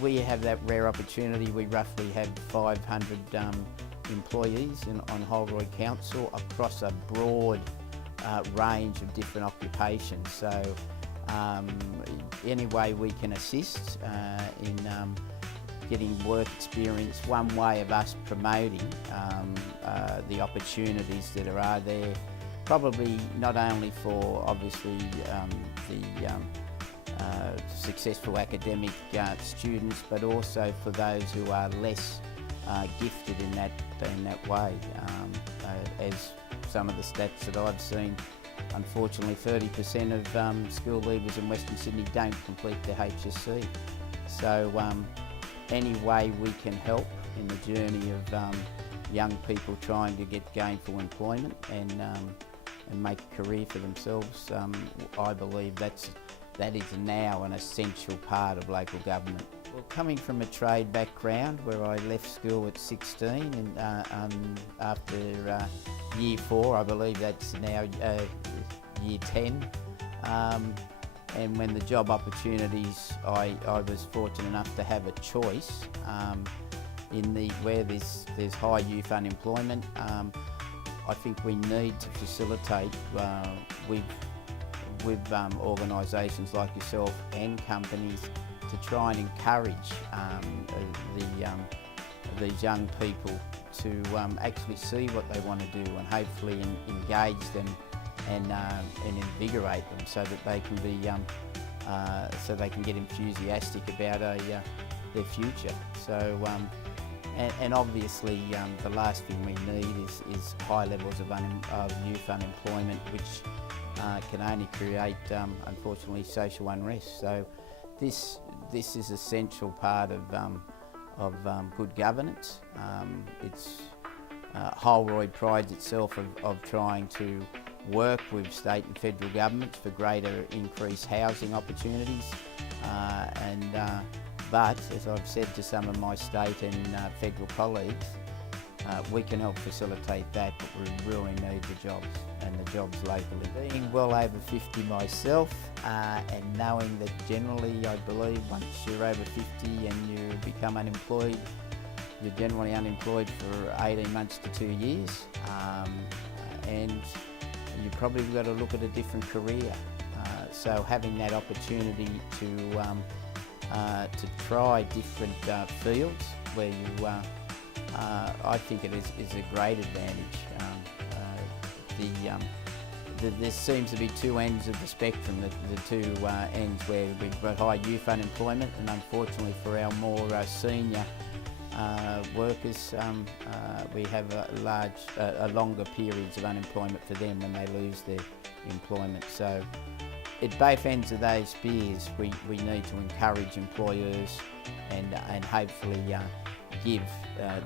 we have that rare opportunity. We roughly have 500 employees on Holroyd Council across a broad range of different occupations. So any way we can assist in getting work experience, one way of us promoting the opportunities that are there, probably not only for obviously the successful academic students, but also for those who are less gifted in that way. As some of the stats that I've seen, unfortunately 30% of school leavers in Western Sydney don't complete their HSC. So any way we can help in the journey of young people trying to get gainful employment and make a career for themselves, I believe that is now an essential part of local government. Well, coming from a trade background where I left school at 16 and after year 4, I believe that's now year 10, and when the job opportunities, I was fortunate enough to have a choice where there's high youth unemployment. I think we need to facilitate with organisations like yourself and companies to try and encourage these young people to actually see what they want to do and hopefully engage them and invigorate them so that they can be so they can get enthusiastic about their future. So and obviously the last thing we need is high levels of youth unemployment, which can only create unfortunately social unrest. So this is an essential part of good governance. Holroyd prides itself of trying to work with state and federal governments for greater increased housing opportunities, but as I've said to some of my state and federal colleagues, we can help facilitate that, but we really need the jobs and the jobs locally. Being well over 50 myself and knowing that generally I believe once you're over 50 and you become unemployed, you're generally unemployed for 18 months to 2 years, and you probably got to look at a different career. So having that opportunity to try different fields where you I think it is a great advantage. There seems to be two ends of the spectrum, the two ends where we've got high youth unemployment, and unfortunately for our more senior workers, we have longer periods of unemployment for them when they lose their employment. So at both ends of those spears, we need to encourage employers and hopefully give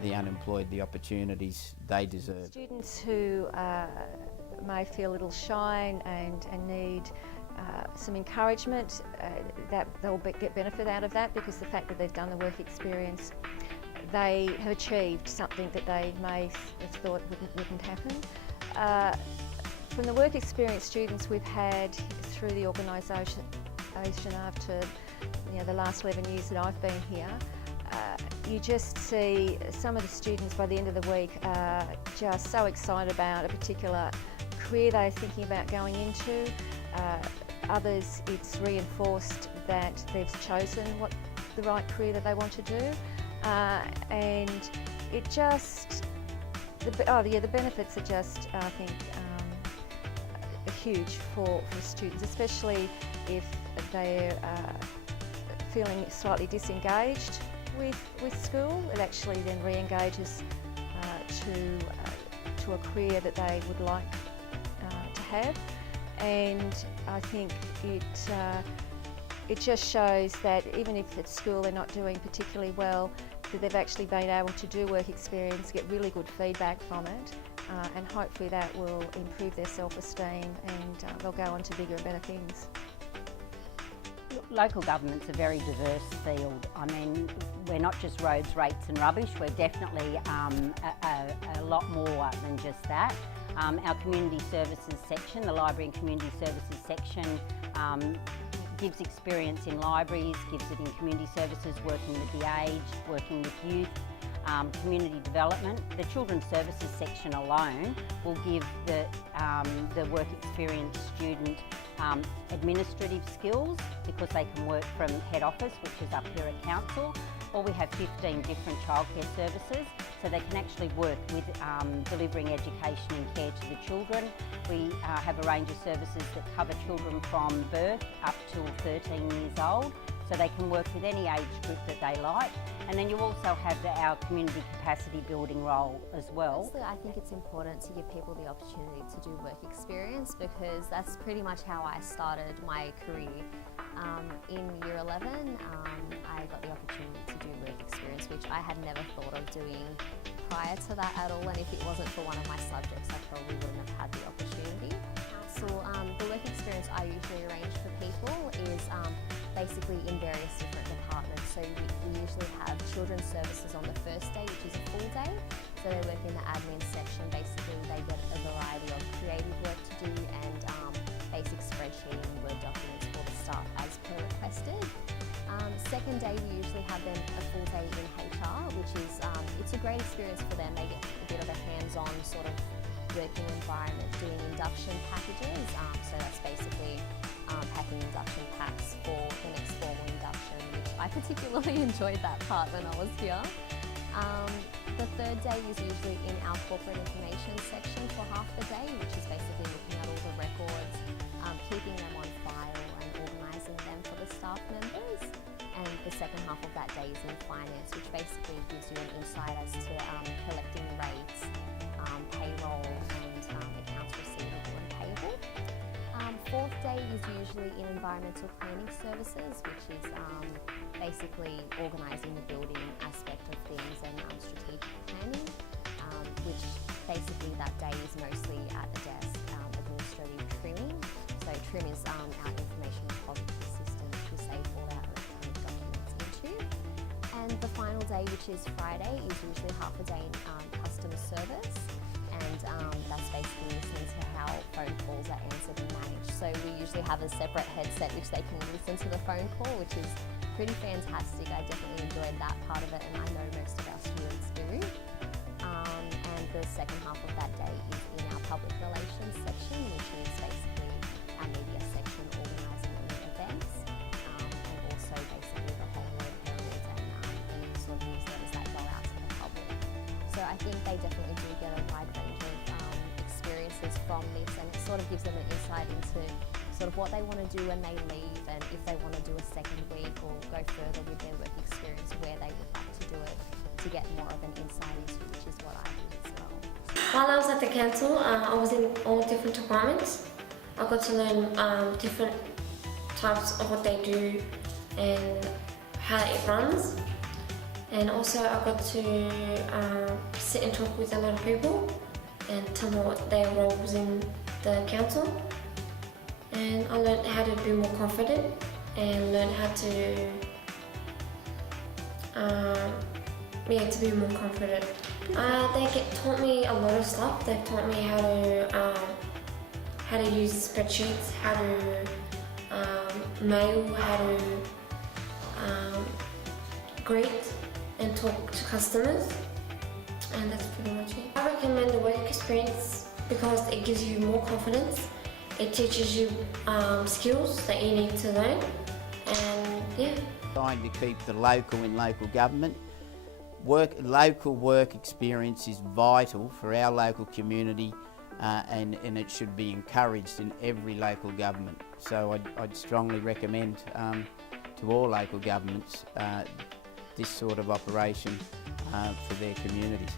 the unemployed the opportunities they deserve. Students who may feel a little shy and need some encouragement, that they'll get benefit out of that, because the fact that they've done the work experience, they have achieved something that they may have thought wouldn't happen. From the work experience students we've had through the organisation after the last 11 years that I've been here, you just see some of the students by the end of the week are just so excited about a particular career they're thinking about going into. Others, it's reinforced that they've chosen the right career that they want to do, and it just, the benefits are just, I think, huge for students, especially if they're feeling slightly disengaged with school. It actually then re-engages to a career that they would like to have, and I think it just shows that even if at school they're not doing particularly well, that they've actually been able to do work experience, get really good feedback from it, and hopefully that will improve their self-esteem and they'll go on to bigger and better things. Local government's a very diverse field. I mean, we're not just roads, rates and rubbish, we're definitely a lot more than just that. Our community services section, the library and community services section, gives experience in libraries, gives it in community services, working with the aged, working with youth, community development. The Children's Services section alone will give the work experience student administrative skills, because they can work from head office, which is up here at council, or we have 15 different childcare services, so they can actually work with delivering education and care to the children. We have a range of services that cover children from birth up till 13 years old, so they can work with any age group that they like. And then you also have our community capacity building role as well. Firstly, I think it's important to give people the opportunity to do work experience, because that's pretty much how I started my career. In year 11, I got the opportunity to do work experience, which I had never thought of doing prior to that at all, and if it wasn't for one of my subjects, I probably wouldn't have had the opportunity. So the work experience I usually arrange for people is basically in various different departments. So we usually have children's services on the first day, which is a full day. So they work in the admin section. Basically, they get a variety of creative work to do and basic spreadsheet and Word documents for the staff as per requested. Second day, we usually have them a full day in HR, which is it's a great experience for them. They get a bit of a hands-on sort of working environment, doing induction packages. So that's basically packing induction packs for the next formal induction, which I particularly enjoyed that part when I was here. The third day is usually in our corporate information section for half the day, which is basically looking at all the records, keeping them on file and organising them for the staff members. And the second half of that day is in finance, which basically gives you an insight as to collecting rates, payroll and accounts receivable and payable. Fourth day is usually in environmental cleaning services, which is basically organising the building aspect of things and strategic planning, which basically that day is mostly at the desk, administrative trimming. So trim is our information repository system, which we save all our electronic documents into. And the final day, which is Friday, is usually half a day in customer service. And that's basically listening to how phone calls are answered and managed. So we usually have a separate headset which they can listen to the phone call, which is pretty fantastic. I definitely enjoyed that part of it, and I know most of our students do. And the second half of that day is in our public relations section, which is basically our media section, organising any events, and also basically the Holroyd Herald and any sort of newsletters that go out to the public. So I think they definitely do get a wide range of experiences from this, and it sort of gives them an insight into sort of what they want to do when they leave, and if they want to do a second week or go further with their work experience, where they would like to do it, to get more of an insight into, which is what I did as well. While I was at the council, I was in all different departments. I got to learn different types of what they do and how it runs. And also I got to sit and talk with a lot of people and tell them what their role was in the council. And I learned how to be more confident and learn how to be more confident. They taught me a lot of stuff. They've taught me how to use spreadsheets, how to mail, how to greet and talk to customers, and that's pretty much it. I recommend the work experience because it gives you more confidence. It teaches you skills that you need to learn, and yeah. Trying to keep the local in local government. Local work experience is vital for our local community, and it should be encouraged in every local government. So I'd strongly recommend to all local governments this sort of operation for their communities.